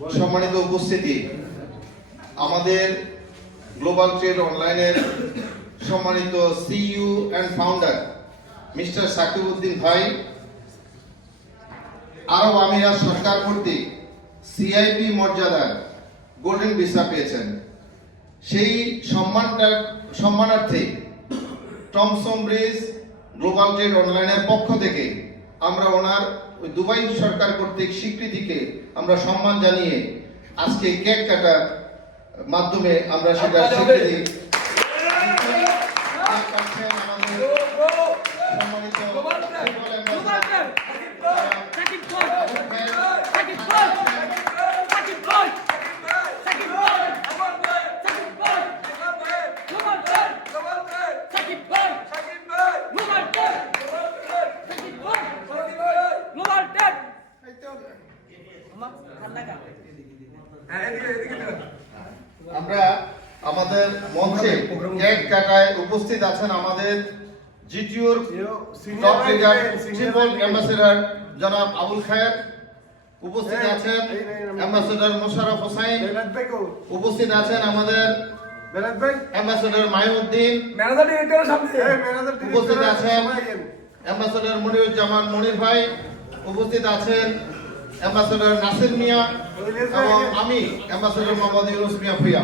সম্মানিত উপস্থিতি, আমাদের গ্লোবাল ট্রেড অনলাইনের সম্মানিত CEO and founder mister Sakib Uddin ভাই আরব আমিরাত সরকার কর্তৃক সিআইপি মর্যাদার গোল্ডেন ভিসা পেয়েছেন। সেই সম্মানার্থে টমসন ব্রিজ গ্লোবাল ট্রেড অনলাইনের পক্ষ থেকে আমরা ওনার দুবাই সরকার কর্তৃক স্বীকৃতিকে আমরা সম্মান জানিয়ে আজকে কেক কাটার মাধ্যমে আমরা সেটা স্বীকৃতি আমরা আমাদের মঞ্চে কেক কাটায় উপস্থিত আছেন আমাদের জিটিওর টপ লিডার ট্রিপল অ্যাম্বাসেডর জনাব আবুল খায়ের, উপস্থিত আছেন অ্যাম্বাসেডর মোশাররফ হোসেন, উপস্থিত আছেন আমাদের অ্যাম্বাসেডর মাইউদ্দিন, উপস্থিত আছেন অ্যাম্বাসেডর মনিরুজ্জামান মনির ভাই, উপস্থিত আছেন অ্যাম্বাসেডর নাসির মিয়া এবং আমি অ্যাম্বাসেডর মোহাম্মদ ইউনুস মিয়া ভুঁইয়া।